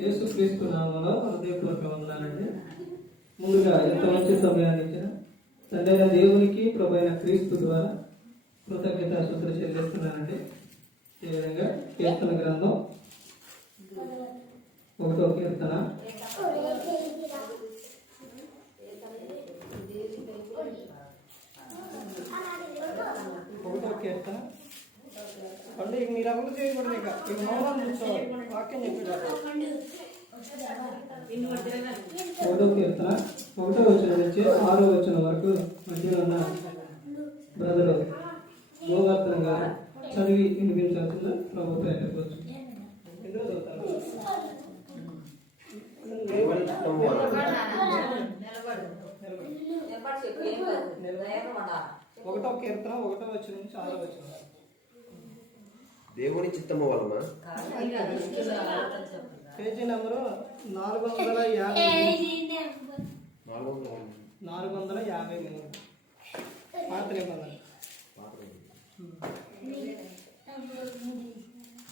యేసుక్రీస్తు నామములో హృదయపూర్వక వందనాలండి. ముందుగా ఎంత మంచి సమయాన్ని ఇచ్చిన తండ్రైన దేవునికి ప్రభువైన క్రీస్తు ద్వారా కృతజ్ఞతాస్తుతులు చెల్లిస్తున్నానండి. ఈ విధంగా కీర్తన గ్రంథం 1వ కీర్తన 1వ కీర్తన పండు ఇక మీరు అమలు చేయకూడదు. ఇక మౌనం కూర్చోవాలి. వాక్యం చెప్పారు. 1వ కీర్తన 1వ వచనం నుంచి 6వ వచనం వరకు మధ్యలో ఉన్న బ్రదరు గోవర్ధన్ గారు చదివి వినిపించాల్సిందో ప్రభు ప్రయత్నించవచ్చు. ఎందుకు చదువుతారు? 1వ కీర్తన 1వ వచనం నుంచి 6వ వచనం. దేవుని చిత్తము వలన పేజీ నెంబరు 453.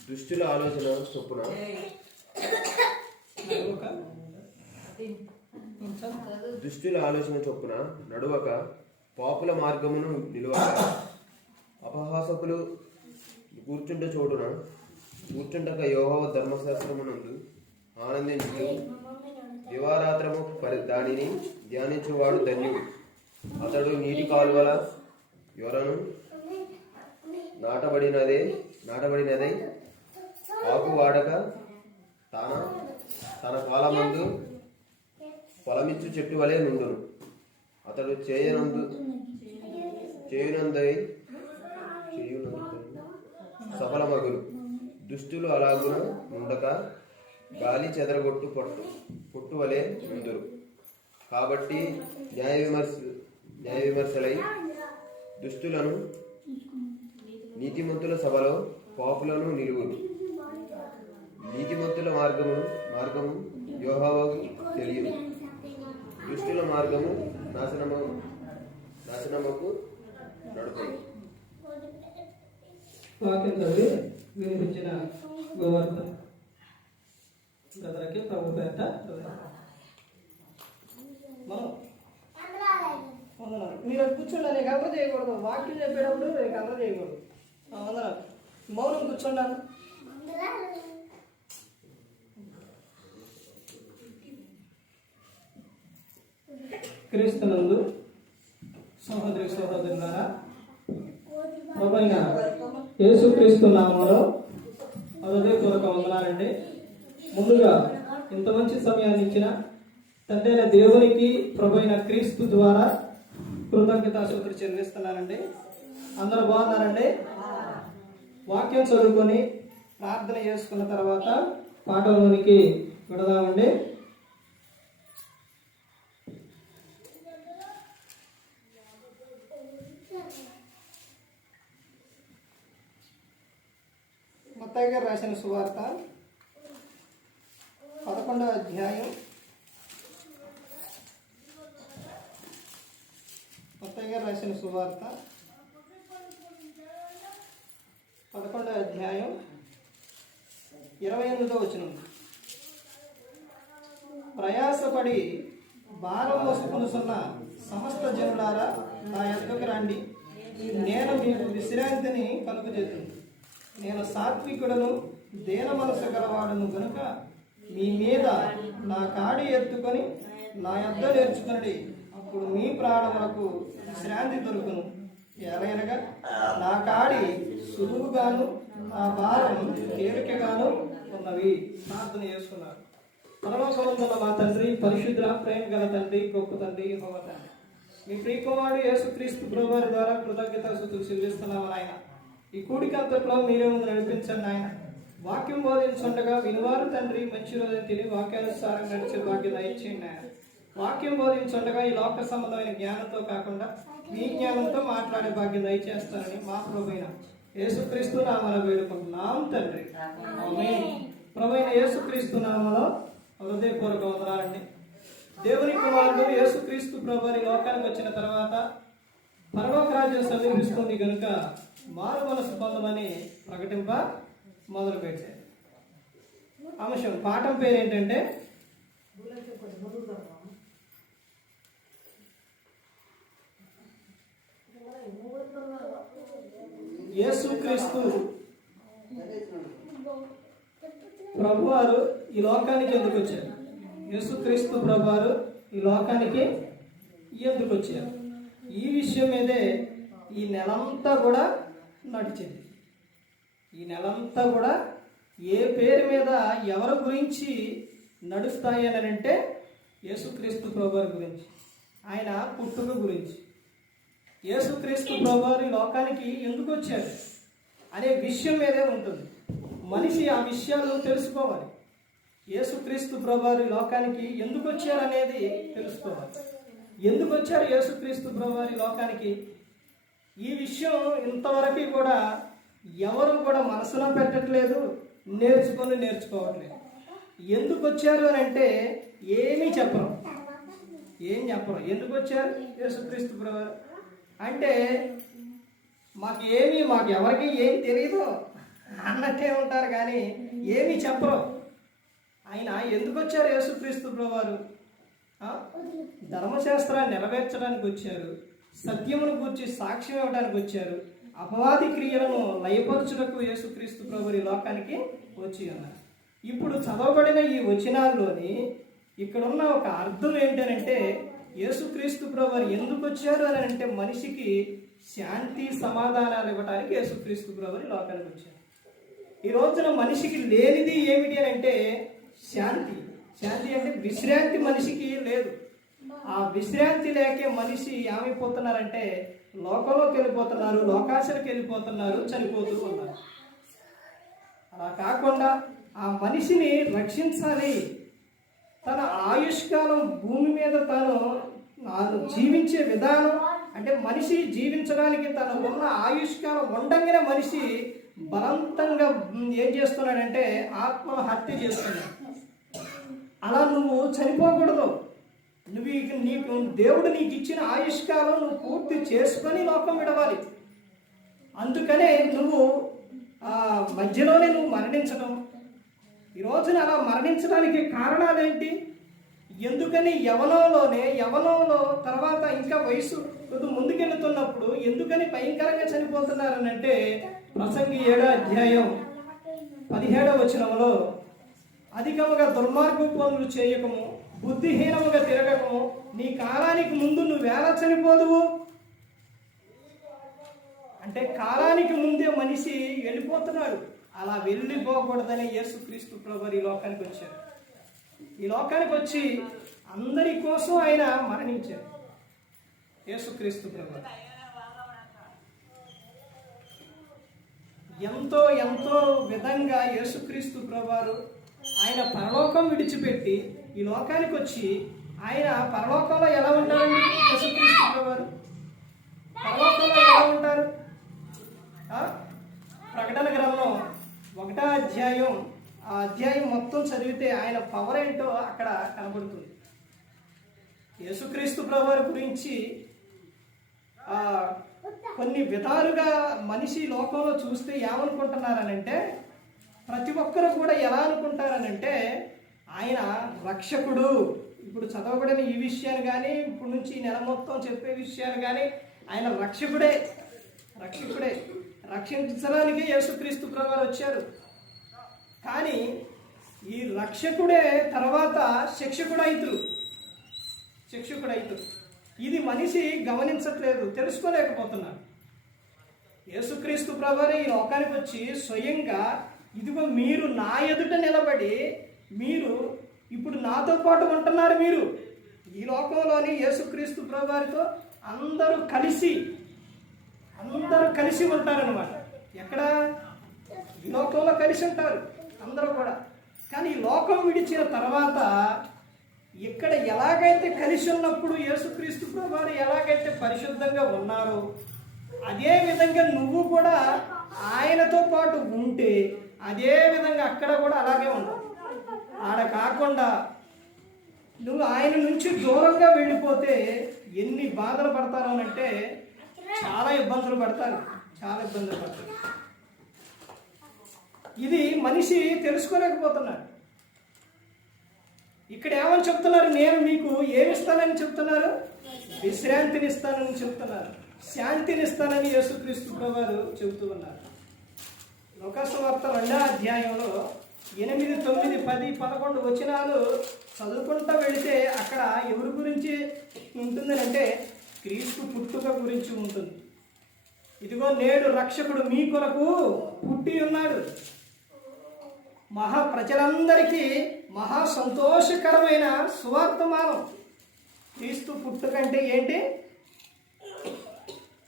దుష్టుల ఆలోచన చొప్పున నడువక పాపుల మార్గమును నిలువక అపహాసకులు కూర్చుండక యెహోవా ధర్మశాస్త్రమునందు ఆనందించుతూ దివారాత్రము దానిని ధ్యానించువాడు ధన్యుడు. అతడు నీటి కాలువల యొరను నాటబడినదే ఆకు వాడక తన కాలమందు ఫలమిచ్చు చెట్టు వలె నుండును. అతడు చేయునందై సఫలమగును. దుష్టులు అలాగున ఉండక గాలి చెదరగొట్టు పొట్టు వలె ఉందురు. కాబట్టి న్యాయ విమర్శలై దుష్టులను నీతిమంతుల సభలో పాపులను నిలువురు. నీతిమంతుల మార్గము యెహోవాకు తెలియదు. దుష్టుల మార్గము నాశనముకు నడుపును. వాక్యం చదివి వినిపించిన గోవర్ధన్ బ్రదర్కి ప్రభు పేట మీరు కూర్చోండి. నీకు అందరూ చేయకూడదు. వాక్యం చెప్పేటప్పుడు నీకు అందరూ చేయకూడదు. వందనాలు. మౌనం కూర్చోండాను. క్రీస్తునందు సహోదరి సహోదరులారా, ప్రభువైన యేసుక్రీస్తు నామములో హృదయపూర్వక వందనాలండి. ముందుగా ఇంత మంచి సమయాన్ని ఇచ్చిన తండ్రైన దేవునికి ప్రభువైన క్రీస్తు ద్వారా కృతజ్ఞతాస్తుతులు చెల్లిస్తున్నానండి. అందరూ బాగున్నారండి? వాక్యం చదువుకొని ప్రార్థన చేసుకున్న తర్వాత పాఠంలోనికి విడదామండి. మత్తయి గారు రాసిన సువార్త 11వ అధ్యాయం. మత్తయి గారు రాసిన సువార్త 11వ అధ్యాయం 28వ వచనం. ప్రయాసపడి భారం మోసుకొనుచున్న సమస్త జనులారా నా యొద్దకు రండి, నేను మీకు విశ్రాంతిని కలుగజేతును. నేను సాత్వికుడను దీన మనసు గలవాడను గనుక మీ మీద నా కాడి ఎత్తుకొని నా యొద్ద నేర్చుకునండి, అప్పుడు మీ ప్రాణములకు విశ్రాంతి దొరుకును. ఎలాగనగా నా కాడి సులువుగాను నా భారం తేలికగాను ఉన్నవి. ప్రార్థన చేసుకున్నారు. పరలోకమందున్న మా తండ్రి, పరిశుద్ధ ప్రేమ గల తండ్రి, గొప్ప తండ్రి, యెహోవా తండ్రి, మీ ప్రియకుమారుడు యేసుక్రీస్తు ప్రభువారి ద్వారా కృతజ్ఞతాస్తుతులు చెల్లిస్తున్నాము నాయన. ఈ కూడికంతట్లో మీరే ముందు నడిపించండి నాయన. వాక్యం బోధించుండగా వినివారు తండ్రి మంచి రోజుని తిని వాక్యానుసారం నడిచే భాగ్యం దయచేయండి నాయన. వాక్యం బోధించుండగా ఈ లోక సంబంధమైన జ్ఞానంతో కాకుండా మీ జ్ఞానంతో మాట్లాడే భాగ్యం దయచేస్తారని మా ప్రభువైన యేసుక్రీస్తు నామములో వేడుకుంటున్నాం తండ్రి. ఆమేన్. ప్రభువైన యేసుక్రీస్తు నామములో హృదయపూర్వక వందనాలండి. దేవుని కుమారుడు యేసుక్రీస్తు ప్రభువారి లోకానికి వచ్చిన తర్వాత పరలోక రాజ్యం సమీపిస్తుంది కనుక మారు మనసు పొందమని ప్రకటింప మొదలుపెట్టారు. అంశం పాఠం పేరు ఏంటంటే యేసుక్రీస్తు ప్రభువారు ఈ లోకానికి ఎందుకు వచ్చారు? యేసుక్రీస్తు ప్రభువారు ఈ లోకానికి ఎందుకు వచ్చారు? ఈ విషయం మీదే ఈ నెలంతా కూడా నడిచింది. ఈ నెలంతా కూడా ఏ పేరు మీద ఎవరి గురించి నడుస్తాయి అని అంటే యేసుక్రీస్తు ప్రభువారి గురించి, ఆయన పుట్టుక గురించి, యేసుక్రీస్తు ప్రభువారు ఈ లోకానికి ఎందుకు వచ్చారు అనే విషయం మీదే ఉంటుంది. మనిషి ఆ విషయాలు తెలుసుకోవాలి. యేసుక్రీస్తు ప్రభువారు ఈ లోకానికి ఎందుకు వచ్చారు అనేది తెలుసుకోవాలి. ఎందుకు వచ్చారు యేసుక్రీస్తు ప్రభువారు ఈ లోకానికి? ఈ విషయం ఇంతవరకు కూడా ఎవరు కూడా మనసులో పెట్టట్లేదు, నేర్చుకోవట్లేదు. ఎందుకు వచ్చారు అని అంటే ఏమీ చెప్పరు. ఎందుకు వచ్చారు యేసుక్రీస్తు ప్రభువారు అంటే మాకు ఎవరికి ఏం తెలియదు అన్నట్టే ఉంటారు, కానీ ఏమీ చెప్పరు. ఆయన ఎందుకు వచ్చారు యేసుక్రీస్తు ప్రభువారు? ధర్మశాస్త్రాన్ని నెరవేర్చడానికి వచ్చారు, సత్యమును గురించి సాక్ష్యం ఇవ్వడానికి వచ్చారు, అపవాది క్రియలను లయపరచుటకు యేసుక్రీస్తు ప్రభువారు ఈ లోకానికి వచ్చి ఉన్నారు. ఇప్పుడు చదవబడిన ఈ వచనాల్లోని ఇక్కడున్న ఒక అర్థం ఏంటంటే యేసుక్రీస్తు ప్రభువారు ఎందుకు వచ్చారు అని అంటే మనిషికి శాంతి సమాధానాలు ఇవ్వడానికి యేసుక్రీస్తు ప్రభువారు ఈ లోకానికి వచ్చారు. ఈ రోజున మనిషికి లేనిది ఏమిటి అని అంటే శాంతి అంటే విశ్రాంతి మనిషికి లేదు. ఆ విశ్రాంతి లేకే మనిషి ఏమైపోతున్నారంటే లోకంలోకి వెళ్ళిపోతున్నారు, లోకాశలకు వెళ్ళిపోతున్నారు, చనిపోతూ ఉన్నారు. అలా కాకుండా ఆ మనిషిని రక్షించాలి. తన ఆయుష్కాలం భూమి మీద తాను జీవించే విధానం అంటే మనిషి జీవించడానికి తను ఉన్న ఆయుష్కాలం ఉండంగానే మనిషి బలవంతంగా ఏం చేస్తున్నాడంటే ఆత్మహత్య చేస్తున్నాడు. అలా నువ్వు చనిపోకూడదు. నీకు దేవుడు నీకు ఇచ్చిన ఆయుష్కాలం నువ్వు పూర్తి చేసుకొని లోకం విడవాలి. అందుకనే నువ్వు మధ్యలోనే నువ్వు మరణించడం. ఈ రోజున అలా మరణించడానికి కారణాలేంటి? ఎందుకని యవనంలో తర్వాత ఇంకా వయసు కొద్దిగా ముందుకెళ్తున్నప్పుడు ఎందుకని భయంకరంగా చనిపోతున్నారనంటే ప్రసంగి 7వ అధ్యాయం 17వ వచనంలో అధికముగా దుర్మార్గ పనులు చేయకము, బుద్ధిహీనముగా తిరగకము, నీ కాలానికి ముందు నువ్వేలా చనిపోదువు అంటే కాలానికి ముందే మనిషి వెళ్ళిపోతున్నాడు. అలా వెళ్ళిపోకూడదని యేసుక్రీస్తు ప్రభువారు ఈ లోకానికి వచ్చారు. ఈ లోకానికి వచ్చి అందరి కోసం ఆయన మరణించారు. యేసుక్రీస్తు ప్రభువారు ఎంతో విధంగా యేసుక్రీస్తు ప్రభువారు ఆయన పరలోకం విడిచిపెట్టి ఈ లోకానికి వచ్చి ఆయన పరలోకంలో ఎలా ఉంటారండి? యేసుక్రీస్తు ప్రభువారు పరలోకంలో ఎలా ఉంటారు? ప్రకటన గ్రంథం 1వ అధ్యాయం, ఆ అధ్యాయం మొత్తం చదివితే ఆయన పవర్ ఏంటో అక్కడ కనబడుతుంది. యేసుక్రీస్తు ప్రభువారి గురించి కొన్ని విధాలుగా మనిషి లోకంలో చూస్తే ఏమనుకుంటున్నారనంటే ప్రతి ఒక్కరు కూడా ఎలా అనుకుంటారనంటే ఆయన రక్షకుడు. ఇప్పుడు చదవబడిన ఈ విషయాన్ని కానీ ఇప్పుడు నుంచి నెల మొత్తం చెప్పే విషయాన్ని కానీ ఆయన రక్షకుడే. రక్షించడానికి యేసుక్రీస్తు ప్రభువారు వచ్చారు. కానీ ఈ రక్షకుడే తర్వాత శిక్షకుడు అయితురు. ఇది మనిషి గమనించట్లేదు, తెలుసుకోలేకపోతున్నారు. యేసుక్రీస్తు ప్రభువారు ఈ లోకానికి వచ్చి స్వయంగా ఇదిగో మీరు నా ఎదుట నిలబడి మీరు ఇప్పుడు నాతో పాటు ఉంటున్నారు. మీరు ఈ లోకంలోని యేసుక్రీస్తు ప్రభువారితో అందరూ కలిసి ఉంటారనమాట. ఎక్కడ? ఈ లోకంలో కలిసి ఉంటారు అందరూ కూడా. కానీ ఈ లోకం విడిచిన తర్వాత ఇక్కడ ఎలాగైతే కలిసి ఉన్నప్పుడు యేసుక్రీస్తు ప్రభువారు ఎలాగైతే పరిశుద్ధంగా ఉన్నారో అదే విధంగా నువ్వు కూడా ఆయనతో పాటు ఉంటే అదే విధంగా అక్కడ కూడా అలాగే ఉండవు. ఆడ కాకుండా నువ్వు ఆయన నుంచి దూరంగా వెళ్ళిపోతే ఎన్ని బాధలు పడతారు అంటే చాలా ఇబ్బందులు పడతారు. చాలా ఇబ్బంది పడుతుంది. ఇది మనిషి తెలుసుకోలేకపోతున్నాడు. ఇక్కడ ఏమని చెప్తున్నారు? నేను మీకు ఏమిస్తానని చెప్తున్నారు? విశ్రాంతిని ఇస్తానని చెప్తున్నారు. శాంతిని ఇస్తానని యేసుక్రీస్తు ప్రభువారు చెబుతూ ఉన్నారు. లోకాసువార్త 2వ అధ్యాయంలో 8, 9, 10, 11 వచనాలు చదువుకుంటూ వెళితే అక్కడ ఎవరి గురించి ఉంటుంది అంటే క్రీస్తు పుట్టుక గురించి ఉంటుంది. ఇదిగో నేడు రక్షకుడు మీ కొరకు పుట్టి ఉన్నాడు. ప్రజలందరికీ మహా సంతోషకరమైన సువార్తమానం. క్రీస్తు పుట్టుకంటే ఏంటి?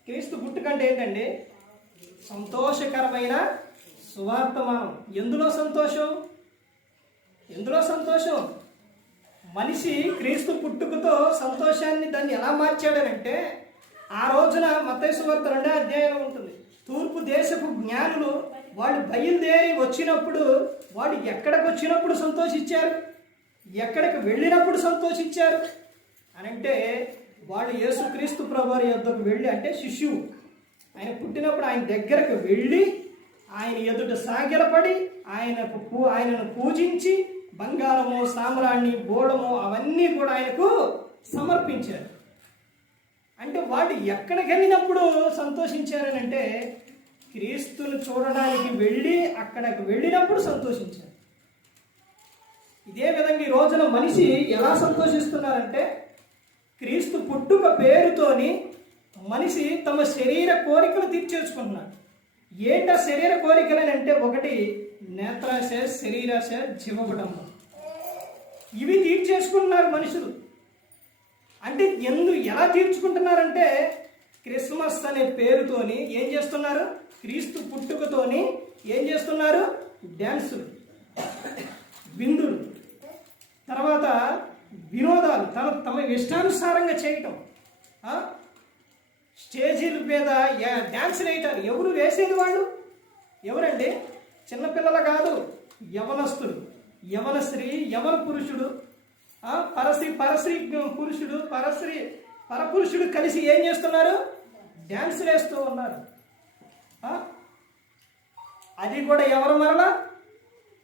క్రీస్తు పుట్టుకంటే ఏంటండి? సంతోషకరమైన సువార్తమానం. ఎందులో సంతోషం? ఎందులో సంతోషం? మనిషి క్రీస్తు పుట్టుకతో సంతోషాన్ని దాన్ని ఎలా మార్చాడనంటే, ఆ రోజున మత్తయి సువార్త 2వ అధ్యాయంలో ఉంటుంది. తూర్పు దేశపు జ్ఞానులు వాళ్ళు బయలుదేరి వచ్చినప్పుడు, వాళ్ళు ఎక్కడికి వచ్చినప్పుడు సంతోషించారు, ఎక్కడికి వెళ్ళినప్పుడు సంతోషించారు అని అంటే, వాళ్ళు యేసుక్రీస్తు ప్రభువారి యొద్దకు వెళ్ళి, అంటే శిష్యువు ఆయన పుట్టినప్పుడు ఆయన దగ్గరకు వెళ్ళి ఆయన ఎదుట సాగిలపడి ఆయనను పూజించి బంగారము, సామ్రాణి, బోడము అవన్నీ కూడా ఆయనకు సమర్పించారు. అంటే వాళ్ళు ఎక్కడికి వెళ్ళినప్పుడు సంతోషించారని అంటే, క్రీస్తుని చూడడానికి వెళ్ళి అక్కడికి వెళ్ళినప్పుడు సంతోషించారు. ఇదే విధంగా ఈ రోజున మనిషి ఎలా సంతోషిస్తున్నారంటే, క్రీస్తు పుట్టుక పేరుతోని మనిషి తమ శరీర కోరికలు తీర్చేసుకుంటున్నాడు. ఏంటా శరీర కోరికలని అంటే, ఒకటి నేత్రాశ, శరీరాశ, జీవకుటంబం. ఇవి తీర్చేసుకుంటున్నారు మనుషులు. అంటే ఎలా తీర్చుకుంటున్నారంటే, క్రిస్మస్ అనే పేరుతోని ఏం చేస్తున్నారు? క్రీస్తు పుట్టుకతోని ఏం చేస్తున్నారు? డ్యాన్సులు, విందులు, తర్వాత వినోదాలు, తమ ఇష్టానుసారంగా చేయటం, స్టేజీల మీద డ్యాన్సులు వేయటాలు. ఎవరు వేసేది? వాళ్ళు ఎవరండి? చిన్నపిల్లలు కాదు, యవనస్తుడు, యవన స్త్రీ, యవన పురుషుడు, పరశ్రీ పురుషుడు, పరపురుషుడు కలిసి ఏం చేస్తున్నారు? డ్యాన్సులు వేస్తూ ఉన్నారు. అది కూడా ఎవరు? మరలా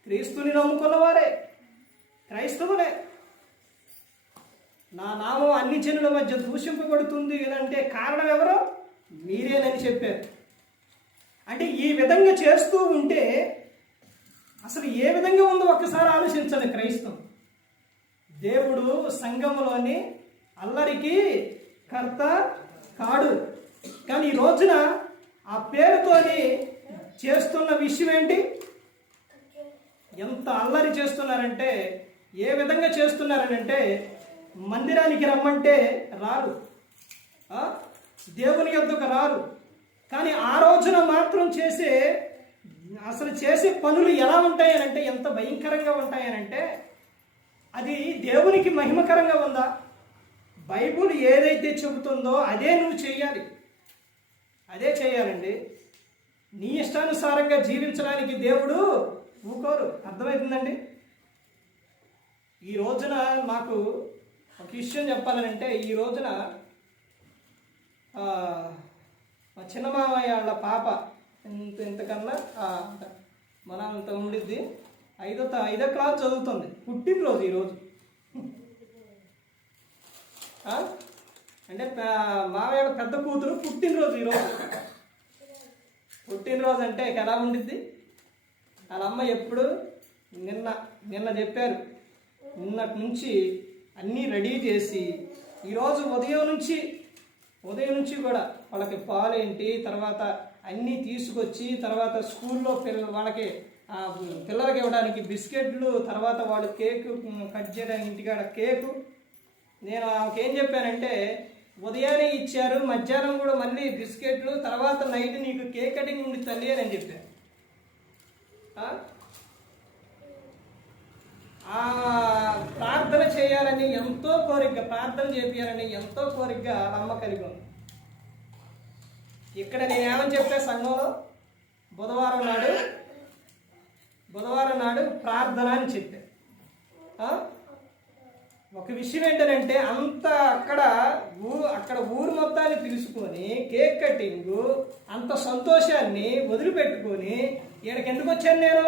క్రీస్తుని నమ్ముకున్న వారే, క్రైస్తవులే. నా నామం అన్ని జనుల మధ్య దూషింపబడుతుంది అంటే కారణం ఎవరు? మీరేనని చెప్పారు. అంటే ఈ విధంగా చేస్తూ ఉంటే అసలు ఏ విధంగా ఉందో ఒక్కసారి ఆలోచించండి. క్రైస్తవం దేవుడు సంఘములోని అల్లరికి కర్త కాడు. కానీ ఈ రోజున ఆ పేరుతోని చేస్తున్న విషయం ఏంటి? ఎంత అల్లరి చేస్తున్నారంటే, ఏ విధంగా చేస్తున్నారనంటే, మందిరానికి రమ్మంటే రారు, దేవుని యొద్దకు రారు. కానీ ఆ రోజున మాత్రం చేసే పనులు ఎలా ఉంటాయనంటే, ఎంత భయంకరంగా ఉంటాయనంటే, అది దేవునికి మహిమకరంగా ఉందా? బైబుల్ ఏదైతే చెబుతుందో అదే నువ్వు చెయ్యాలి, అదే చేయాలండి. నీ ఇష్టానుసారంగా జీవించడానికి దేవుడు ఊకోరు. అర్థమవుతుందండి? ఈ రోజున మాకు ఒక విషయం చెప్పాలనంటే, ఈ రోజున మా చిన్న మామయ్య వాళ్ళ పాప ఇంతకన్నా మన అంత ఉండిద్ది, 5వ క్లాస్ చదువుతుంది. పుట్టినరోజు ఈరోజు. అంటే మామయ్య పెద్ద కూతురు పుట్టినరోజు ఈరోజు. పుట్టినరోజు అంటే ఎలా ఉండిద్ది? వాళ్ళ అమ్మ ఎప్పుడు నిన్న చెప్పారు, నిన్నటి నుంచి అన్నీ రెడీ చేసి ఈరోజు ఉదయం నుంచి కూడా వాళ్ళకి పాలేంటి, తర్వాత అన్నీ తీసుకొచ్చి, తర్వాత స్కూల్లో వాళ్ళకి పిల్లలకి ఇవ్వడానికి బిస్కెట్లు, తర్వాత వాళ్ళు కేకు కట్ చేయడానికి ఇంటికాడ కేకు. నేను ఆమెకేం చెప్పానంటే, ఉదయాన్నే ఇచ్చారు, మధ్యాహ్నం కూడా మళ్ళీ బిస్కెట్లు, తర్వాత నైట్ నీకు కేక్ కటింగ్ ఉండి తల్లి అని చెప్పాను. ప్రార్థన చేయాలని ఎంతో కోరికగా, ప్రార్థన చేయాలని ఎంతో కోరికగా అమ్మ కలిగి ఉంది. ఇక్కడ నేనేమని చెప్పా సంఘంలో, బుధవారం నాడు ప్రార్థన అని చెప్పా. ఒక విషయం ఏంటంటే అక్కడ ఊరు మొత్తాన్ని పిలుచుకొని కేక్ కటింగ్ అంత సంతోషాన్ని వదిలిపెట్టుకొని ఈయనకి ఎందుకు వచ్చాను నేను?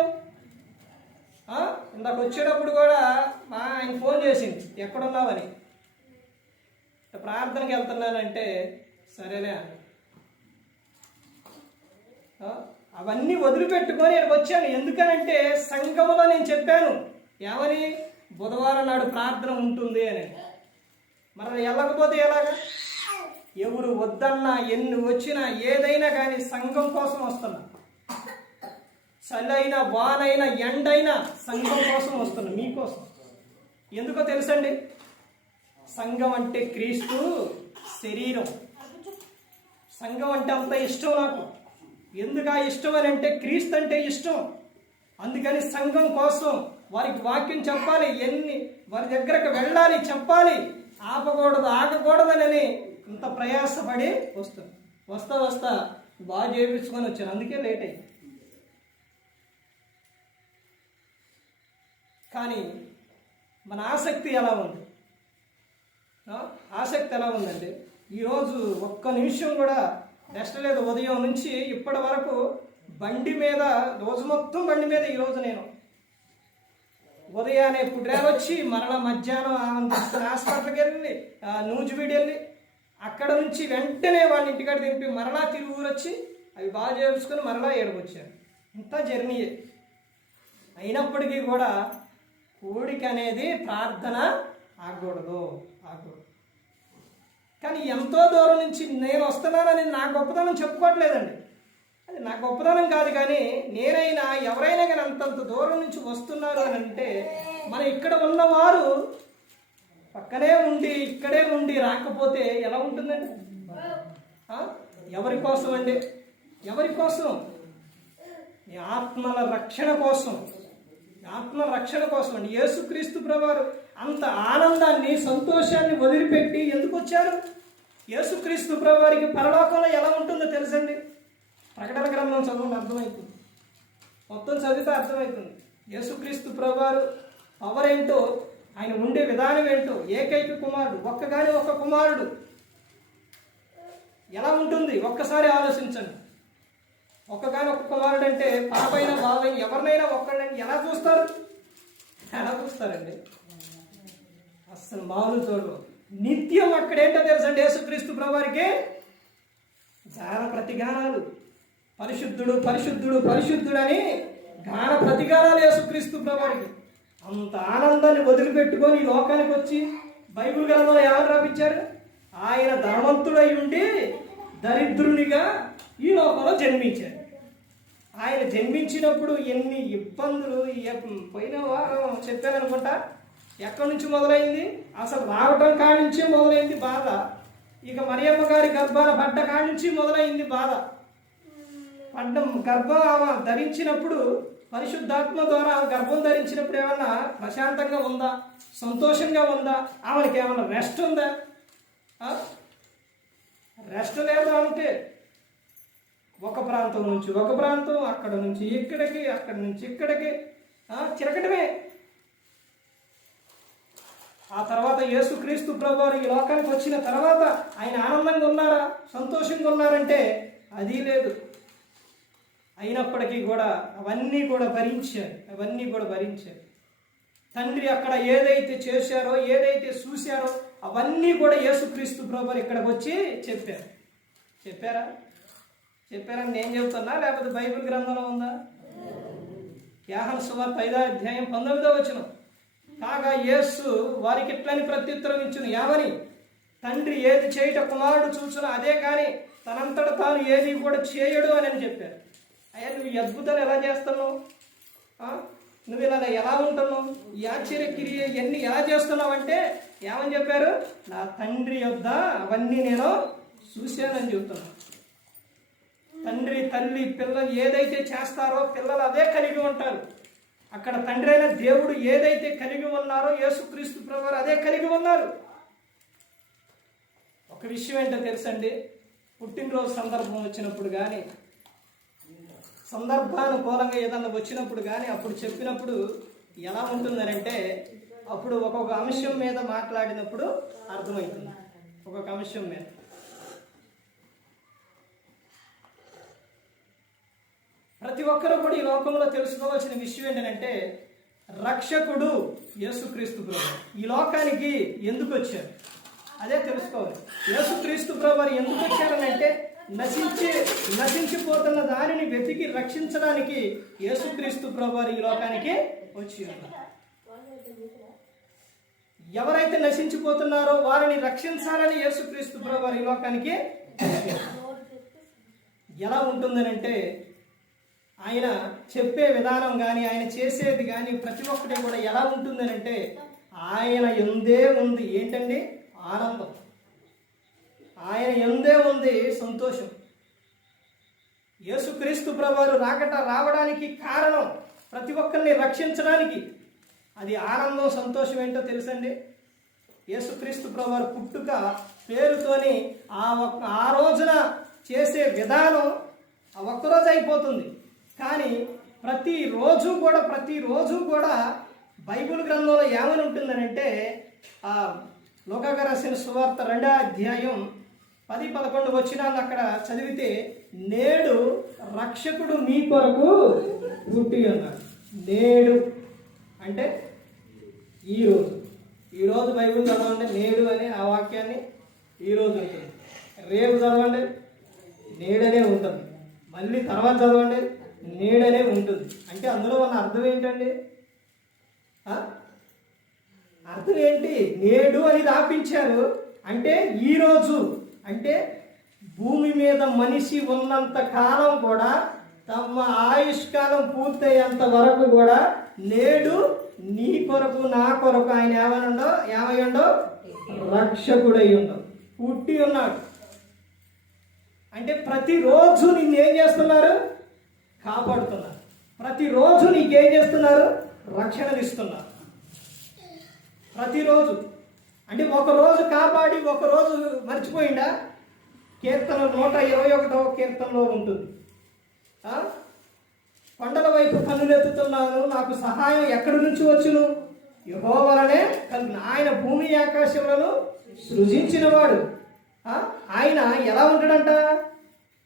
ఇందాక వచ్చేటప్పుడు కూడా ఆయన ఫోన్ చేసింది, ఎక్కడున్నావని. ప్రార్థనకి వెళ్తున్నానంటే సరేలే అని అవన్నీ వదిలిపెట్టుకొని నేను వచ్చాను. ఎందుకనంటే సంఘములో నేను చెప్పాను ఏమని, బుధవారం నాడు ప్రార్థన ఉంటుంది అని. మరి వెళ్ళకపోతే ఎలాగా? ఎవరు వద్దన్నా, ఎన్ని వచ్చినా, ఏదైనా కానీ సంఘం కోసం వస్తున్నా. చలైనా, వానైనా, ఎండైనా సంఘం కోసం వస్తున్నా, మీకోసం. ఎందుకో తెలుసండి, సంఘం అంటే క్రీస్తు శరీరం. సంఘం అంటే అంత ఇష్టం నాకు. ఎందుకు ఆ ఇష్టం అని అంటే క్రీస్తు అంటే ఇష్టం. అందుకని సంఘం కోసం వారికి వాక్యం చెప్పాలి, వారి దగ్గరకు వెళ్ళాలి, చెప్పాలి, ఆగకూడదని ఇంత ప్రయాసపడి వస్తా బాగా చేయించుకొని వచ్చాను. అందుకే లేట్ అయింది. కానీ మన ఆసక్తి ఎలా ఉంది? ఆసక్తి ఎలా ఉందండి? ఈరోజు ఒక్క నిమిషం కూడా రెస్ట్ లేదు. ఉదయం నుంచి ఇప్పటి వరకు బండి మీద, రోజు మొత్తం బండి మీద. ఈరోజు నేను ఉదయాన్నే పుడ్రాలు వచ్చి మరలా మధ్యాహ్నం హాస్పిటల్కి వెళ్ళి నూజివీడు వెళ్ళి అక్కడ నుంచి వెంటనే వాళ్ళ ఇంటికాడ దింపి మరలా తిరిగి ఊరు వచ్చి అవి బాగా చేయించుకొని మరలా ఏడుకొచ్చాను. ఇంత జర్నీయే. అయినప్పటికీ కూడా కోడిక అనేది ప్రార్థన ఆగకూడదు. కానీ ఎంతో దూరం నుంచి నేను వస్తున్నానని నా గొప్పతనం చెప్పుకోవట్లేదండి. అది నా గొప్పతనం కాదు. కానీ నేనైనా ఎవరైనా కానీ అంతంత దూరం నుంచి వస్తున్నారు అని అంటే మన ఇక్కడ ఉన్నవారు పక్కనే ఉండి ఇక్కడే ఉండి రాకపోతే ఎలా ఉంటుందండి? ఎవరి కోసం అండి? ఎవరి కోసం? ఆత్మల రక్షణ కోసం. ఆత్మల రక్షణ కోసం అండి. యేసుక్రీస్తు ప్రభువారు అంత ఆనందాన్ని, సంతోషాన్ని వదిలిపెట్టి ఎందుకు వచ్చారు? యేసుక్రీస్తు ప్రభువారికి పరలోకంలో ఎలా ఉంటుందో తెలుసండి. ప్రకటన గ్రంథం చదవండి, అర్థమవుతుంది. మొత్తం చదివితే అర్థమవుతుంది. యేసుక్రీస్తు ప్రభువారు పవర్ ఏంటో, ఆయన ఉండే విధానం ఏంటో. ఏకైక కుమారుడు, ఒక్క కుమారుడు ఎలా ఉంటుంది ఒక్కసారి ఆలోచించండి. ఒక్క కుమారుడు అంటే పాపైన బాబైన ఎవరినైనా ఒక్కళ్ళని ఎలా చూస్తారండి? అస్సలు మామూలు చూడరు. నిత్యం అక్కడేంటో తెలుసండి, యేసుక్రీస్తు ప్రభువారికి గాన ప్రతిగానాలు. పరిశుద్ధుడు పరిశుద్ధుడు పరిశుద్ధుడని గాన ప్రతిగానాలు యేసుక్రీస్తు ప్రభువారికి. అంత ఆనందాన్ని వదిలిపెట్టుకొని ఈ లోకానికి వచ్చి బైబిల్ గ్రంథంలో ఎవరు రాపించారు? ఆయన ధనవంతుడై ఉండి దరిద్రునిగా ఈ లోకంలో జన్మించారు. ఆయన జన్మించినప్పుడు ఎన్ని ఇబ్బందులు. పోయిన వారం చెప్పాననుకుంటా, ఎక్కడి నుంచి మొదలైంది? అసలు రావటం కాడి నుంచే మొదలైంది బాధ. ఇక మరియమ్మ గారి గర్భాన పడ్డ కాడి నుంచి మొదలైంది బాధ. గర్భం ధరించినప్పుడు పరిశుద్ధాత్మ ద్వారా గర్భం ధరించినప్పుడు ఏమన్నా ప్రశాంతంగా ఉందా? సంతోషంగా ఉందా? ఆమెకి ఏమన్నా రెస్ట్ ఉందా? రెస్ట్ లేదు. అంటే ఒక ప్రాంతం నుంచి ఒక ప్రాంతం, అక్కడ నుంచి ఇక్కడికి, అక్కడి నుంచి ఇక్కడికి చిరకటమే. ఆ తర్వాత యేసుక్రీస్తు ప్రభువారు ఈ లోకానికి వచ్చిన తర్వాత ఆయన ఆనందంగా ఉన్నారా, సంతోషంగా ఉన్నారంటే అది లేదు. అయినప్పటికీ కూడా అవన్నీ కూడా భరించారు. తండ్రి అక్కడ ఏదైతే చేశారో, ఏదైతే చూశారో అవన్నీ కూడా యేసుక్రీస్తు ప్రభువారు ఇక్కడికి వచ్చి చెప్పారని నేను చెబుతున్నా, లేకపోతే బైబిల్ గ్రంథంలో ఉందా? యోహాను సువార్త 5వ అధ్యాయం 19వ వచనం. కాగా యేసు వారికి ఇట్లని ప్రత్యుత్తరం ఇచ్చును, ఏమని? తండ్రి ఏది చేయుట కుమారుడు చూచును, అదే కానీ తనంతట తాను ఏది కూడా చేయడు అని చెప్పారు. అయ్యా, నువ్వు ఈ అద్భుతాలు ఎలా చేస్తున్నావు? నువ్వు ఇలా ఎలా ఉంటున్నావు? ఈ ఆశ్చర్యక్రియ ఎన్ని ఎలా చేస్తున్నావు అంటే ఏమని చెప్పారు? నా తండ్రి యొద్ద అవన్నీ నేను చూశానని చెబుతున్నాను. తండ్రి, తల్లి, పిల్లలు ఏదైతే చేస్తారో పిల్లలు అదే కలిగి ఉంటారు. అక్కడ తండ్రి అయిన దేవుడు ఏదైతే కలిగి ఉన్నారో యేసుక్రీస్తు ప్రభువారు అదే కలిగి ఉన్నారు. ఒక విషయం ఏంటో తెలుసండి, పుట్టినరోజు సందర్భం వచ్చినప్పుడు కానీ, సందర్భానుకూలంగా ఏదన్నా వచ్చినప్పుడు కానీ అప్పుడు చెప్పినప్పుడు ఎలా ఉంటుందనంటే, అప్పుడు ఒక్కొక్క అంశం మీద మాట్లాడినప్పుడు అర్థమవుతుంది. ఒక్కొక్క అంశం మీద ప్రతి ఒక్కరూ కూడా ఈ లోకంలో తెలుసుకోవాల్సిన విషయం ఏంటంటే రక్షకుడు యేసుక్రీస్తు ప్రభువు ఈ లోకానికి ఎందుకు వచ్చారు అదే తెలుసుకోవాలి. యేసుక్రీస్తు ప్రభువు ఎందుకు వచ్చారనంటే నశించిపోతున్న దానిని వెతికి రక్షించడానికి యేసుక్రీస్తు ప్రభువు ఈ లోకానికి వచ్చి ఉన్నారు. ఎవరైతే నశించిపోతున్నారో వారిని రక్షించాలని యేసుక్రీస్తు ప్రభువు ఈ లోకానికి ఎలా ఉంటుందనంటే ఆయన చెప్పే విధానం కానీ ఆయన చేసేది కానీ ప్రతి ఒక్కటి కూడా ఎలా ఉంటుందనంటే ఆయన ఎందే ఉంది ఏంటండి ఆనందం, ఆయన ఎందే ఉంది సంతోషం. యేసుక్రీస్తు ప్రభువు రావడానికి కారణం ప్రతి ఒక్కరిని రక్షించడానికి. అది ఆనందం సంతోషం ఏంటో తెలుసండి. యేసుక్రీస్తు ప్రభువు పుట్టుక పేరుతోని ఆ రోజున చేసే విధానం ఆ ఒక్కరోజు అయిపోతుంది. కానీ ప్రతిరోజు కూడా బైబిల్ గ్రంథంలో ఏమని ఉంటుందనంటే ఆ లోకాగా రాసిన సువార్త 2వ అధ్యాయం 10-11 వచనాలు అక్కడ చదివితే నేడు రక్షకుడు మీ కొరకు పుట్టి ఉన్నాడు. నేడు అంటే ఈరోజు బైబిల్ చదవండి నేడు అని ఆ వాక్యాన్ని ఈరోజు ఉంటుంది. రేపు చదవండి నేడనే ఉంటుంది. మళ్ళీ తర్వాత చదవండి నేడనే ఉంటుంది. అంటే అందులో ఉన్న అర్థం ఏంటండి? అర్థం ఏంటి? నేడు అని రాపించారు అంటే ఈరోజు అంటే భూమి మీద మనిషి ఉన్నంత కాలం కూడా తమ ఆయుష్కాలం పూర్తయ్యేంత వరకు కూడా నేడు నీ కొరకు నా కొరకు ఆయన ఏమయ్యుండో రక్షకుడై ఉండవు పుట్టి ఉన్నాడు. అంటే ప్రతిరోజు నిన్నేం చేస్తున్నారు? కాపాడుతున్నారు. ప్రతిరోజు నీకేం చేస్తున్నారు? రక్షణ ఇస్తున్నారు. ప్రతిరోజు అంటే ఒకరోజు కాపాడి ఒకరోజు మర్చిపోయిందా? కీర్తన 121వ కీర్తనలో ఉంటుంది. కొండల వైపు కన్నులెత్తుతున్నాను, నాకు సహాయం ఎక్కడి నుంచి వచ్చును? యెహోవా వలనే కలుగును. ఆయన భూమి ఆకాశములను సృజించినవాడు. ఆయన ఎలా ఉంటాడంట?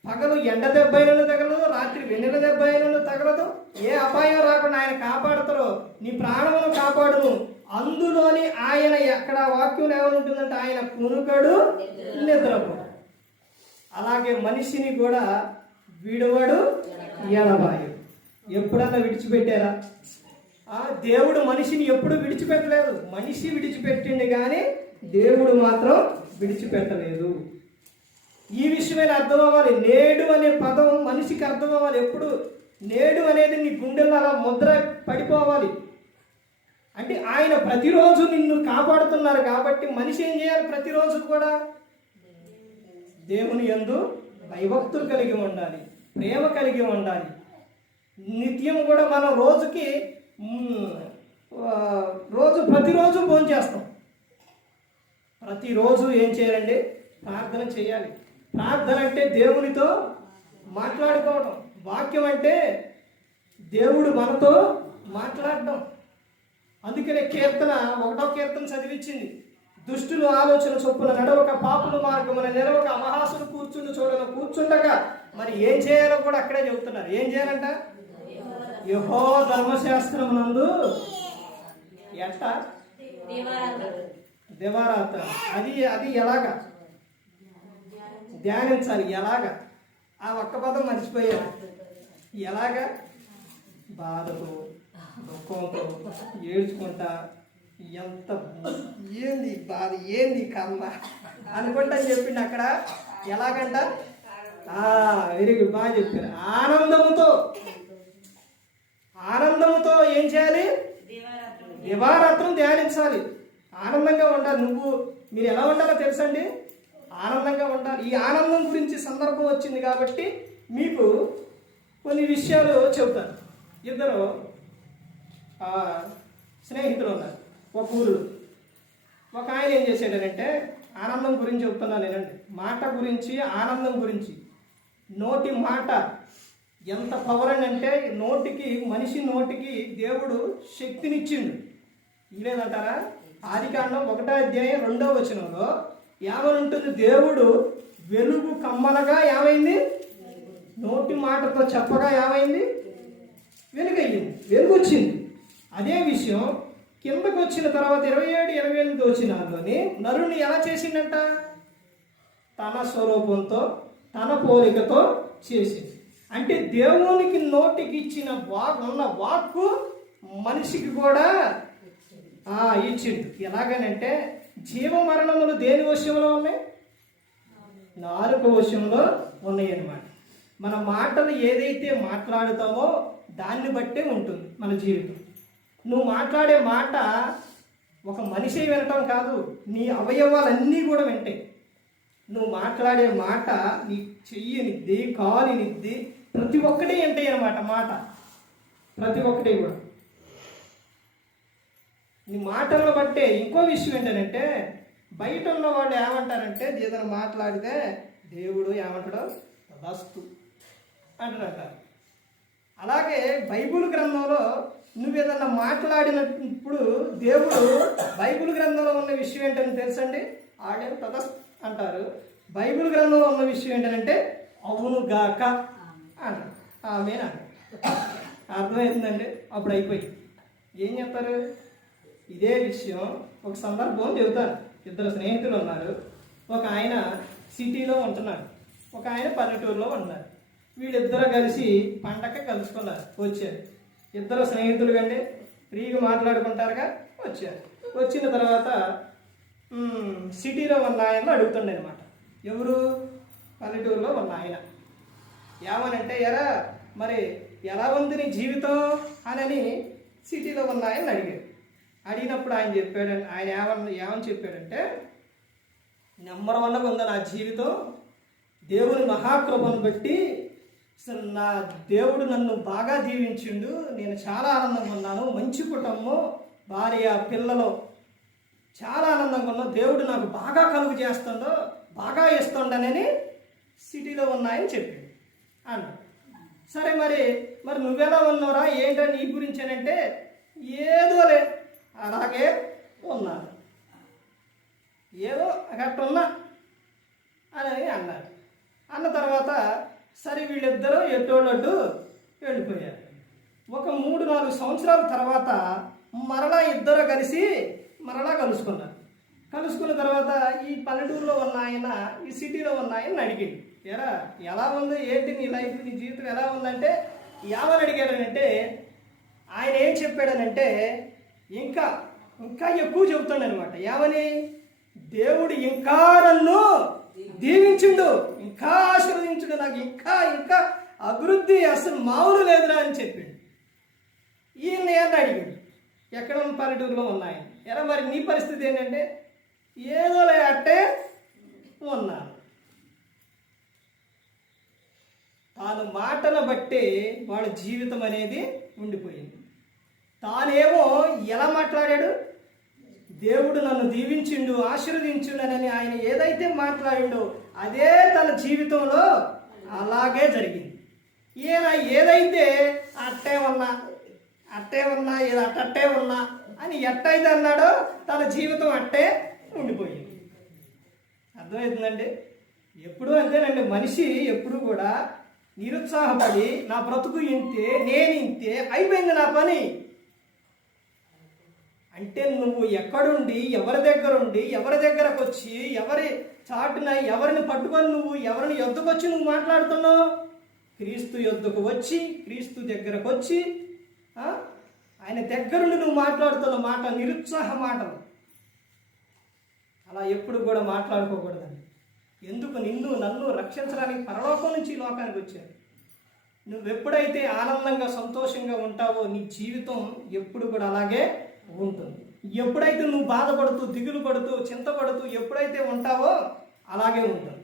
పగలు ఎండ దెబ్బైనను తగలదు, రాత్రి వెన్నెల దెబ్బైనను తగలదు. ఏ అపాయం రాకుండా ఆయన కాపాడుతారో నీ ప్రాణమును కాపాడును. అందులోని ఆయన ఎక్కడ వాక్యం ఏమనుంటుందంటే ఆయన కునుకడు నిద్రపోడు. అలాగే మనిషిని కూడా విడువడు ఎడబాయు. ఎప్పుడన్నా విడిచిపెట్టారా? దేవుడు మనిషిని ఎప్పుడు విడిచిపెట్టలేదు. మనిషి విడిచిపెట్టింది కానీ దేవుడు మాత్రం విడిచిపెట్టలేదు. ఈ విషయమైన అర్థం అవ్వాలి. నేడు అనే పదం మనిషికి అర్థం అవ్వాలి. ఎప్పుడు నేడు అనేది నీ గుండెల్లో అలా ముద్ర పడిపోవాలి. అంటే ఆయన ప్రతిరోజు నిన్ను కాపాడుతున్నారు కాబట్టి మనిషి ఏం చేయాలి? ప్రతిరోజు కూడా దేవుని యందు భయభక్తులు కలిగి ఉండాలి, ప్రేమ కలిగి ఉండాలి. నిత్యం కూడా మనం ప్రతిరోజు భోజనం చేస్తాం. ప్రతిరోజు ఏం చేయాలండి? ప్రార్థన చేయాలి. ప్రార్థన అంటే దేవునితో మాట్లాడుకోవడం. వాక్యం అంటే దేవుడు మనతో మాట్లాడడం. అందుకనే 1వ కీర్తన చదివించింది. దుష్టులు ఆలోచన చొప్పున నడవక, పాపుల మార్గమున నిలవక, అమహాసులు కూర్చుండగా మరి ఏం చేయాలో కూడా అక్కడే చెబుతున్నారు. ఏం చేయాలంట? యెహోవా ధర్మశాస్త్రమునందు దివారాత్ర అది ఎలాగా ధ్యానించాలి? ఎలాగా? ఆ ఒక్క పదం మర్చిపోయారు. ఎలాగా? బాధతో, దుఃఖంతో, ఏడ్చుకుంటా, ఎంత ఏంది బాధ, ఏంది కర్మ అనుకుంటా చెప్పిండు అక్కడ. ఎలాగంట? వెరీ గుడ్, బాగా చెప్పారు. ఆనందముతో ఏం చేయాలి? దివారాత్రం ధ్యానించాలి. ఆనందంగా ఉండాలి. మీరు ఎలా ఉండాలో తెలుసండి? ఆనందంగా ఉండాలి. ఈ ఆనందం గురించి సందర్భం వచ్చింది కాబట్టి మీకు కొన్ని విషయాలు చెబుతాను. 2 స్నేహితులు ఉన్నారు ఒక ఊరిలో. ఒక ఆయన ఏం చేశాడనంటే, ఆనందం గురించి చెప్తున్నాను నేనండి. మాట గురించి, ఆనందం గురించి. నోటి మాట ఎంత పవర్ అని అంటే మనిషి నోటికి దేవుడు శక్తినిచ్చిండు. ఇలేదంటారా? ఆదికాండం 1:2 ఏమని ఉంటుంది? దేవుడు వెలుగు కమ్మలగా ఏమైంది? నోటి మాటతో చెప్పగా ఏమైంది? వెలుగయ్యింది, వెలుగు వచ్చింది. అదే విషయం కిందకు వచ్చిన తర్వాత 27-28 వచనాల్లోని నరుని ఎలా చేసిందంట? తన స్వరూపంతో తన పోలికతో చేసింది. అంటే దేవునికి నోటికి ఇచ్చిన ఉన్న వాక్కు మనిషికి కూడా ఇచ్చిండు. ఎలాగనంటే జీవ మరణములు దేని వశంలో ఉన్నాయి? నాలుక వశంలో ఉన్నాయి అన్నమాట. మన మాటలు ఏదైతే మాట్లాడుతామో దాన్ని బట్టే ఉంటుంది మన జీవితం. నువ్వు మాట్లాడే మాట ఒక మనిషి వినటం కాదు, నీ అవయవాలన్నీ కూడా వింటాయి. నువ్వు మాట్లాడే మాట నీ చెయ్యినిద్ది, కాలునిద్ది, ప్రతి ఒక్కటి వింటాయి అన్నమాట. మాట ప్రతి ఒక్కటి కూడా నీ మాటలను బట్టే. ఇంకో విషయం ఏంటంటే బయట ఉన్న వాళ్ళు ఏమంటారంటే ఏదైనా మాట్లాడితే దేవుడు ఏమంటాడో తదాస్తు అంటారు. అలాగే బైబిల్ గ్రంథంలో నువ్వేదన్నా మాట్లాడినప్పుడు దేవుడు బైబిల్ గ్రంథంలో ఉన్న విషయం ఏంటని తెలుసండి? ఆడే తదస్తు అంటారు. బైబిల్ గ్రంథంలో ఉన్న విషయం ఏంటంటే అవును గాక అంటారు. ఆమె అర్థమవుతుందండి. అప్పుడు అయిపోయి ఏం చెప్తారు? ఇదే విషయం ఒక సందర్భం చెబుతారు. 2 స్నేహితులు ఉన్నారు. ఒక ఆయన సిటీలో ఉంటున్నాడు, ఒక ఆయన పల్లెటూరులో ఉన్నారు. వీళ్ళిద్దరూ కలిసి పండగ కలుసుకున్నారు, వచ్చారు. 2 స్నేహితులు కంటే ఫ్రీగా మాట్లాడుకుంటారుగా వచ్చారు. వచ్చిన తర్వాత సిటీలో ఉన్న ఆయనలో అడుగుతుండే అనమాట. ఎవరు? పల్లెటూరులో ఉన్న ఆయన. ఏమనంటే ఎరా మరి ఎలా ఉంది నీ జీవితం అని సిటీలో ఉన్న ఆయన అడిగారు. అడిగినప్పుడు ఆయన చెప్పాడు, ఆయన ఏమని చెప్పాడంటే నెంబర్ 1గా ఉంది నా జీవితం. దేవుని మహాకృపను బట్టి అసలు నా దేవుడు నన్ను బాగా దీవించిండు. నేను చాలా ఆనందంగా ఉన్నాను. మంచి కుటుంబం, భార్య, పిల్లలు, చాలా ఆనందంగా ఉన్నాను. దేవుడు నాకు బాగా కలుగు చేస్తుండో, బాగా ఇస్తుండనని సిటీలో ఉన్నాయని చెప్పాడు అన్నాడు. సరే మరి నువ్వెలా ఉన్నావురా, ఏంటో నీ గురించి అంటే ఏదోలే అలాగే ఉన్నాను, ఏదో అట్టున్నా అని అన్నాడు. అన్న తర్వాత సరే వీళ్ళిద్దరూ ఎట్టోళ్ళట్టు వెళ్ళిపోయారు. ఒక 3-4 సంవత్సరాల తర్వాత మరలా ఇద్దరు కలిసి మరలా కలుసుకున్నారు. కలుసుకున్న తర్వాత ఈ పల్లెటూరులో ఉన్న ఆయన ఈ సిటీలో ఉన్న ఆయన అడిగింది, ఎరా ఎలా ఉంది, ఏంటి నీ లైఫ్, నీ జీవితం ఎలా ఉందంటే ఏమని అడిగాడనంటే ఆయన ఏం చెప్పాడనంటే ఇంకా ఎక్కువ చెబుతాడు అనమాట. ఏమని? దేవుడు ఇంకా నన్ను దీవించుండు, ఇంకా ఆశీర్వదించుడు, నాకు ఇంకా అభివృద్ధి అసలు మామూలు లేదురా అని చెప్పాడు. ఈయన ఏమన్నా అడిగాడు, ఎక్కడ పల్లెటూరులో ఉన్నాయి, ఎలా మరి నీ పరిస్థితి ఏంటంటే ఏదోలే అట్టే ఉన్నాను. తాను మాటను బట్టి వాళ్ళ జీవితం అనేది ఉండిపోయింది. తానేమో ఎలా మాట్లాడాడు? దేవుడు నన్ను దీవించిండు, ఆశీర్వదించుండనని ఆయన ఏదైతే మాట్లాడిండో అదే తన జీవితంలో అలాగే జరిగింది. ఈయన ఏదైతే అట్టే ఉన్నా ఏదో అట్టే ఉన్నా అని ఎట్టయితే అన్నాడో తన జీవితం అట్టే ఉండిపోయింది. అర్థమవుతుందండి? ఎప్పుడు అంతేనండి. మనిషి ఎప్పుడు కూడా నిరుత్సాహపడి నా బ్రతుకు ఇంతే, నేను ఇంతే, అయిపోయింది నా పని అంటే నువ్వు ఎక్కడుండి ఎవరి దగ్గరుండి ఎవరి దగ్గరకు వచ్చి ఎవరి చాటున ఎవరిని పట్టుకొని నువ్వు ఎవరిని యొద్దకు వచ్చి నువ్వు మాట్లాడుతున్నావు? క్రీస్తు యొద్దకు వచ్చి క్రీస్తు దగ్గరకు వచ్చి ఆయన దగ్గరుండి నువ్వు మాట్లాడుతున్న మాట నిరుత్సాహ మాటలు. అలా ఎప్పుడు కూడా మాట్లాడుకోకూడదండి. ఎందుకు? నన్ను రక్షించడానికి పరలోకం నుంచి ఈ లోకానికి వచ్చారు. నువ్వెప్పుడైతే ఆనందంగా సంతోషంగా ఉంటావో నీ జీవితం ఎప్పుడు కూడా అలాగే ఉంటుంది. ఎప్పుడైతే నువ్వు బాధపడుతూ దిగులు పడుతూ చింతపడుతూ ఎప్పుడైతే ఉంటావో అలాగే ఉంటుంది.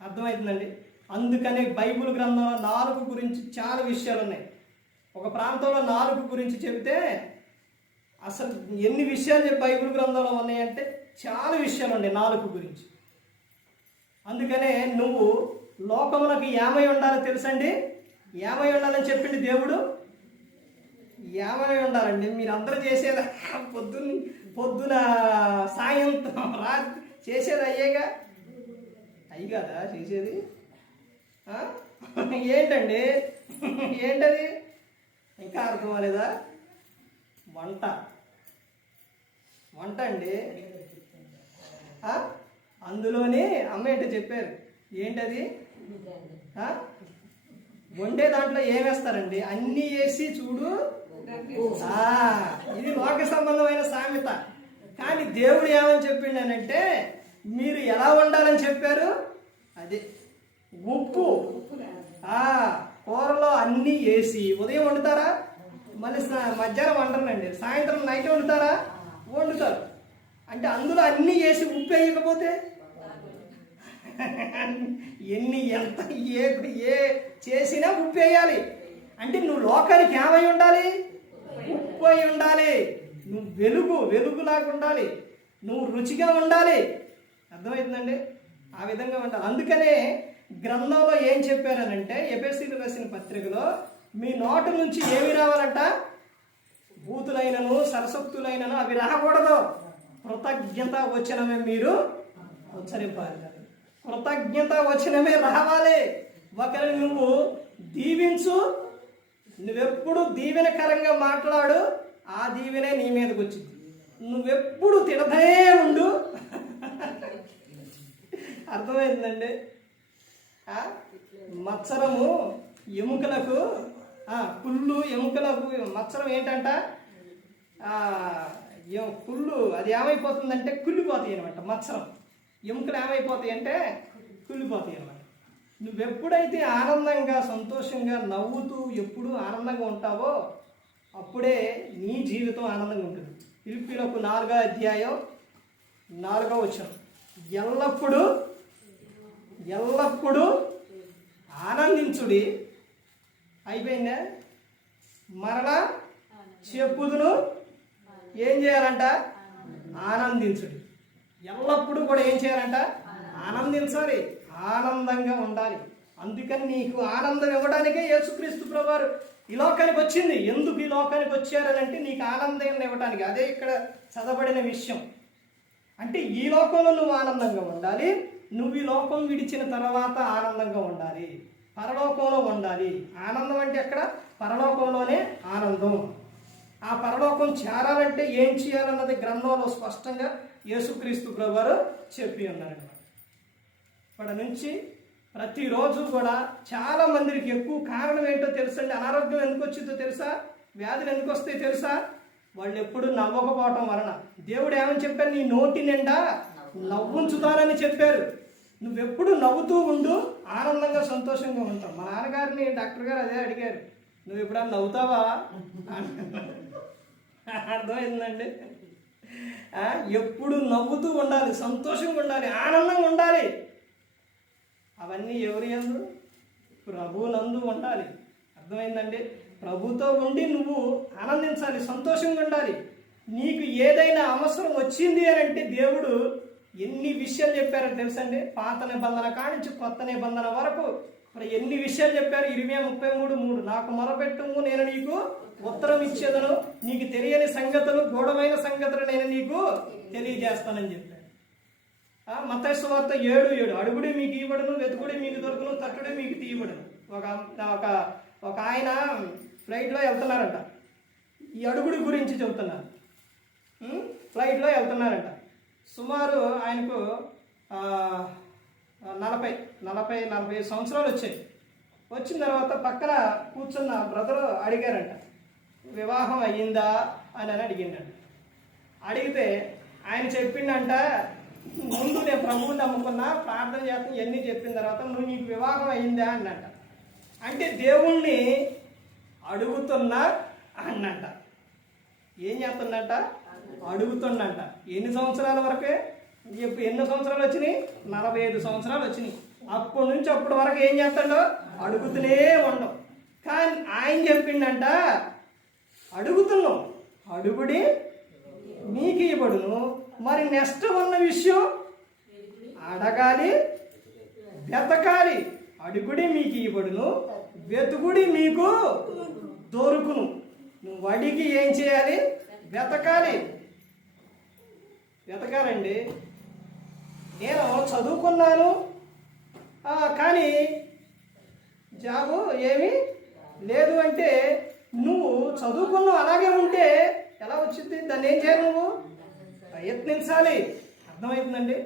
అర్థమవుతుందండి? అందుకనే బైబిల్ గ్రంథంలో నాలుక గురించి చాలా విషయాలు ఉన్నాయి. ఒక ప్రాంతంలో నాలుక గురించి చెబితే అసలు ఎన్ని విషయాలు బైబిల్ గ్రంథంలో ఉన్నాయంటే చాలా విషయాలు ఉన్నాయి నాలుక గురించి. అందుకనే నువ్వు లోకములకు ఏమై ఉండాలో తెలుసండి? ఏమై ఉండాలని చెప్పింది దేవుడు? ఏమని ఉండాలండి మీరందరూ చేసేది పొద్దున సాయంత్రం రాత్రి చేసేది అయ్యేగా అయ్యి కదా చేసేది. ఏంటండి ఏంటది ఇంకా అర్థం అవ్వలేదా? వంట అండి. అందులోనే అమ్మ ఏంటో చెప్పారు. ఏంటది? వండే దాంట్లో ఏమేస్తారండి? అన్నీ వేసి చూడు. ఇది లోక సంబంధమైన సామెత. కానీ దేవుడు ఏమని చెప్పిండనంటే మీరు ఎలా వండాలని చెప్పారు? అదే ఉప్పు. కూరలో అన్నీ వేసి ఉదయం వండుతారా? మళ్ళీ మధ్యాహ్నం వండరండి. సాయంత్రం నైట్ వండుతారా? వండుతారు. అంటే అందులో అన్నీ వేసి ఉప్పు వేయకపోతే ఎంత ఏ చేసినా ఉప్పు వేయాలి. అంటే నువ్వు లోకానికి ఏమై ఉండాలి? ఉప్పు అయి ఉండాలి. నువ్వు వెలుగులాగా ఉండాలి. నువ్వు రుచిగా ఉండాలి. అర్థమవుతుందండి? ఆ విధంగా ఉండాలి. అందుకనే గ్రంథంలో ఏం చెప్పారనంటే ఎఫెసీయులకు రాసిన పత్రికలో మీ నోటి నుంచి ఏమి రావాలంట? బూతులైనను సరసక్తులైనను అవి రాకూడదు. కృతజ్ఞత వచనమే మీరు ఉచ్చరింపాలి. కృతజ్ఞత వచనమే రావాలి. ఒకరిని నువ్వు దీవించు, నువ్వెప్పుడు దీవెనకరంగా మాట్లాడు, ఆ దీవెనే నీ మీదకి వచ్చింది. నువ్వెప్పుడు తిడతనే ఉండు. అర్థమైందండి? మత్సరము ఎముకలకు కుళ్ళు, ఎముకలకు మత్సరం ఏంటంట? కుళ్ళు అది ఏమైపోతుందంటే కుళ్ళిపోతాయి అనమాట. మత్సరం ఎముకలు ఏమైపోతాయి అంటే కుళ్ళిపోతాయి అనమాట. నువ్వెప్పుడైతే ఆనందంగా సంతోషంగా నవ్వుతూ ఎప్పుడు ఆనందంగా ఉంటావో అప్పుడే నీ జీవితం ఆనందంగా ఉంటుంది. ఫిలిప్పీయులకు 4వ అధ్యాయం 4వ వచనం, ఎల్లప్పుడూ ఆనందించుడి. అయిపోయిందా? మరలా చెప్పుదును ఏం చేయాలంట? ఆనందించుడి. ఎల్లప్పుడూ కూడా ఏం చేయాలంట? ఆనందించాలి, ఆనందంగా ఉండాలి. అందుకని నీకు ఆనందం ఇవ్వడానికే యేసుక్రీస్తు ప్రభువారు ఈ లోకానికి వచ్చింది. ఎందుకు ఈ లోకానికి వచ్చారనంటే నీకు ఆనందం ఇవ్వడానికి. అదే ఇక్కడ చదవబడిన విషయం. అంటే ఈ లోకంలో నువ్వు ఆనందంగా ఉండాలి. నువ్వు ఈ లోకం విడిచిన తర్వాత ఆనందంగా ఉండాలి. పరలోకంలో ఉండాలి. ఆనందం అంటే ఎక్కడ? పరలోకంలోనే ఆనందం. ఆ పరలోకం చేరాలంటే ఏం చేయాలన్నది గ్రంథంలో స్పష్టంగా యేసుక్రీస్తు ప్రభువారు చెప్పి ఉన్నారన్నమాట. ఇప్పటి నుంచి ప్రతిరోజు కూడా చాలా మందికి ఎక్కువ కారణం ఏంటో తెలుసండి. అనారోగ్యం ఎందుకు వచ్చిందో తెలుసా? వ్యాధులు ఎందుకు వస్తాయో తెలుసా? వాళ్ళు ఎప్పుడు నవ్వకపోవటం వలన. దేవుడు ఏమని చెప్పారు? నీ నోటి నిండా నవ్వుంచుతానని చెప్పారు. నువ్వెప్పుడు నవ్వుతూ ఉండు, ఆనందంగా సంతోషంగా ఉంటావు. మా నాన్నగారిని డాక్టర్ గారు అదే అడిగారు, నువ్వు ఎప్పుడన్నా నవ్వుతావా? అర్థమైందండి? ఎప్పుడు నవ్వుతూ ఉండాలి, సంతోషంగా ఉండాలి, ఆనందంగా ఉండాలి. అవన్నీ ఎవరి యందు? ప్రభు నందు ఉండాలి. అర్థమైందండి? ప్రభుతో ఉండి నువ్వు ఆనందించాలి, సంతోషంగా ఉండాలి. నీకు ఏదైనా అవసరం వచ్చింది అని అంటే దేవుడు ఎన్ని విషయాలు చెప్పారో తెలుసండి. పాత నిబంధన కానించి కొత్త నిబంధన వరకు ఎన్ని విషయాలు చెప్పారు. 20:33 నాకు మొరపెట్టుము, నేను నీకు ఉత్తరం ఇచ్చేదను, నీకు తెలియని సంగతులు, గూఢమైన సంగతులు నేను నీకు తెలియజేస్తానని చెప్పారు. మత్తయి సువార్త 7:7 అడుగుడి మీకు ఇవ్వబడును, వెతుకుడి మీకు దొరుకును, తట్టుడి మీకు తీయబడును. ఒక ఆయన ఫ్లైట్లో వెళ్తున్నారంట. ఈ అడుగుడి గురించి చెబుతున్నారు. ఫ్లైట్లో వెళ్తున్నారంట. సుమారు ఆయనకు 40 సంవత్సరాలు వచ్చాయి. వచ్చిన తర్వాత పక్కన కూర్చున్న బ్రదరు అడిగారంట, వివాహం అయ్యిందా అని అడిగిందంట. అడిగితే ఆయన చెప్పిండంట, ముందు నేను ప్రభువుని నమ్ముకున్నా, ప్రార్థన చేస్తాను, ఇవన్నీ చెప్పిన తర్వాత నువ్వు నీకు వివాహం అయిందా అన్నట్ట. అంటే దేవుణ్ణి అడుగుతున్నా అన్నట్ట. ఏం చేస్తున్నట్ట? అడుగుతున్నట్ట. ఎన్ని సంవత్సరాల వరకే? ఎన్ని సంవత్సరాలు వచ్చినాయి? 45 సంవత్సరాలు వచ్చినాయి. అప్పటి నుంచి అప్పటి వరకు ఏం చేస్తాడో? అడుగుతూనే ఉండవు. కానీ ఆయన చెప్పిండంట, అడుగుతున్నాం, అడుగుడి మీకు ఇవ్వబడును. మరి నెక్స్ట్ ఉన్న విషయం అడగాలి, వెతకాలి. అడుగుడి మీకు ఇవ్వబడును, వెతుకుడి మీకు దొరుకును. నువ్వు వడికి ఏం చేయాలి? వెతకాలి. వెతకాలండి. నేను చదువుకున్నాను కానీ జాబు ఏమీ లేదు అంటే నువ్వు చదువుకున్నావు అలాగే ఉంటే ఎలా వచ్చింది? దాన్ని ఏం చేయాలి? నువ్వు ప్రయత్నించాలి. అర్థమవుతుందండి?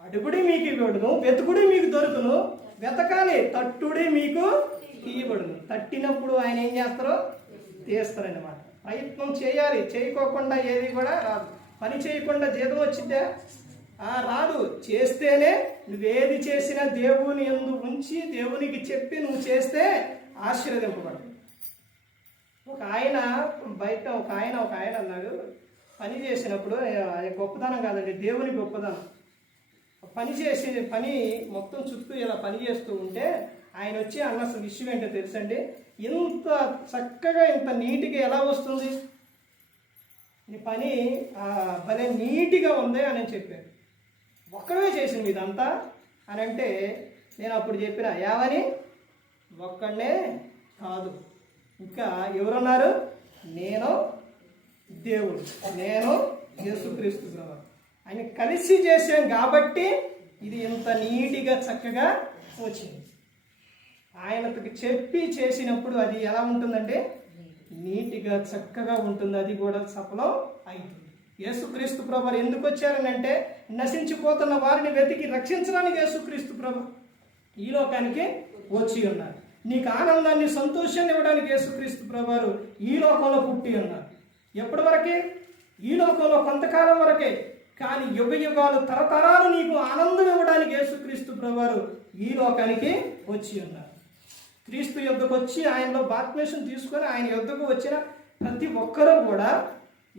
అడుగుడి మీకు ఇవ్వబడును, వెతుకుడి మీకు దొరుకును, వెతకాలి, తట్టుడి మీకు తీయబడును. తట్టినప్పుడు ఆయన ఏం చేస్తారో తీస్తారన్నమాట. ప్రయత్నం చేయాలి. చేయకోకుండా ఏది కూడా రాదు. పని చేయకుండా జీతం వచ్చిందా? రాదు. చేస్తేనే నువ్వేది చేసినా దేవుని యందు ఉంచి దేవునికి చెప్పి నువ్వు చేస్తే ఆశీర్వదింపబడు. ఒక ఆయన అన్నాడు, పని చేసినప్పుడు గొప్పదనం కాదండి, దేవుని గొప్పదనం. పని మొత్తం చుట్టూ ఇలా పని చేస్తూ ఉంటే ఆయన వచ్చి అన్న విషయం ఏంటో తెలుసండి, ఇంత చక్కగా ఇంత నీట్గా ఎలా వస్తుంది నీ పని, భలే నీట్గా ఉంది అని చెప్పారు. ఒక్కడే చేసింది ఇదంతా అని అంటే నేను అప్పుడు చెప్పిన ఏమని, ఒక్కడే కాదు, ఇంకా ఎవరున్నారు? నేను, దేవుడు, నేను యేసుక్రీస్తు ప్రభు, ఆయన కలిసి చేసాం కాబట్టి ఇది ఇంత నీట్గా చక్కగా వచ్చింది. ఆయనకి చెప్పి చేసినప్పుడు అది ఎలా ఉంటుందంటే నీట్గా చక్కగా ఉంటుంది. అది కూడా సఫలం అవుతుంది. యేసుక్రీస్తు ప్రభు ఎందుకు వచ్చారనంటే నశించిపోతున్న వారిని వెతికి రక్షించడానికి యేసుక్రీస్తు ప్రభు ఈ లోకానికి వచ్చి ఉన్నారు. నీకు ఆనందాన్ని, సంతోషాన్ని ఇవ్వడానికి యేసుక్రీస్తు ప్రభు ఈ లోకంలో పుట్టి ఉన్నారు. ఎప్పటి వరకే? ఈ లోకంలో కొంతకాలం వరకే. కానీ యుగ యుగాలు, తరతరాలు నీకు ఆనందం ఇవ్వడానికి యేసుక్రీస్తు ప్రభు ఈ లోకానికి వచ్చి ఉన్నారు. క్రీస్తు యుద్ధకు వచ్చి ఆయనలో బాప్తిస్మం తీసుకొని ఆయన యుద్ధకు వచ్చిన ప్రతి ఒక్కరూ కూడా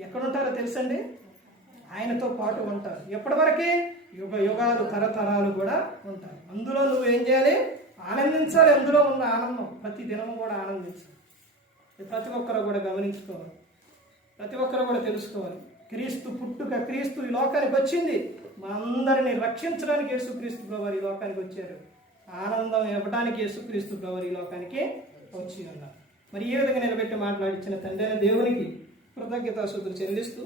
ఎక్కడుంటారో తెలుసండి? ఆయనతో పాటు ఉంటారు. ఎప్పటివరకే? యుగ యుగాలు, తరతరాలు కూడా ఉంటారు. అందులో నువ్వు ఏం చేయాలి? ఆనందించాలి. అందులో ఉన్న ఆనందం ప్రతి దినము కూడా ఆనందించాలి. ప్రతి ఒక్కరు కూడా గమనించుకోవాలి, ప్రతి ఒక్కరు కూడా తెలుసుకోవాలి. క్రీస్తు పుట్టుక, క్రీస్తు ఈ లోకానికి వచ్చింది మనందరినీ రక్షించడానికి. యేసుక్రీస్తు ప్రభువు ఈ లోకానికి వచ్చారు. ఆనందం ఇవ్వడానికి యేసుక్రీస్తు ప్రభువు ఈ లోకానికి వచ్చి ఉన్నారు. మరి ఈ విధంగా నిలబెట్టి మాట్లాడించిన తండ్రి అయిన దేవునికి కృతజ్ఞతాస్తుతులు చెల్లిస్తూ,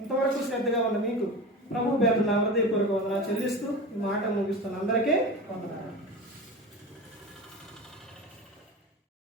ఇంతవరకు శ్రద్ధగా ఉన్న మీకు ప్రభు పేరు నా హృదయపూర్వక వందనాలు చెల్లిస్తూ ఈ మాట ముగిస్తున్న అందరికీ వందనాలు.